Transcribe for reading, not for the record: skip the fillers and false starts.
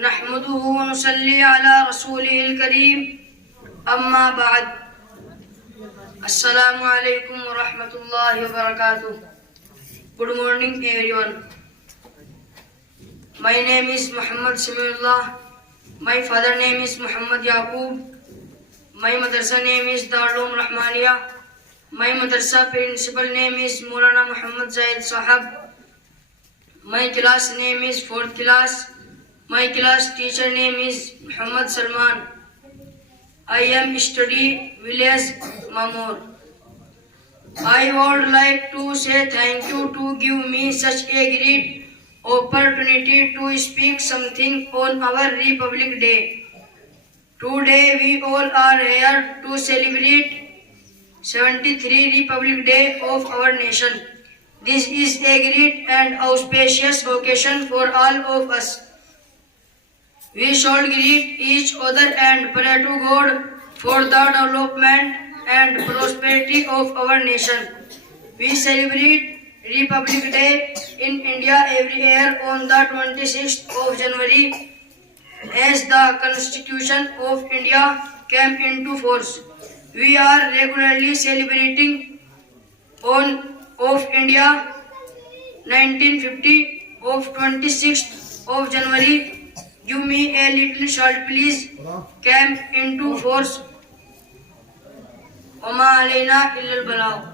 नहमदुहु व नुसल्ली अला रसूलिहिल करीम अम्मा बाद अस्सलामु अलैकुम व रहमतुल्लाहि व बरकातुह। Good morning everyone. My name is Muhammad Samiullah. My father name is Muhammad Yaqub. My madrasa name is Darul Rahmaniya. My madrasa principal name is Maulana Muhammad Zaid Sahab. My class name is 4th class. My class teacher name is Muhammad Salman. I am study village Mamur. I would like to say thank you to give me such a great opportunity to speak something on our Republic Day. Today we all are here to celebrate 73 Republic Day of our nation. This is a great and auspicious occasion for all of us. We should greet each other and pray to God for the development and prosperity of our nation. We celebrate Republic Day in India every year on the 26th of January as the Constitution of India came into force. We are regularly celebrating on of India 1950 of 26th of January. Give me a little short please. Came into force. Oma alayna illal balagh.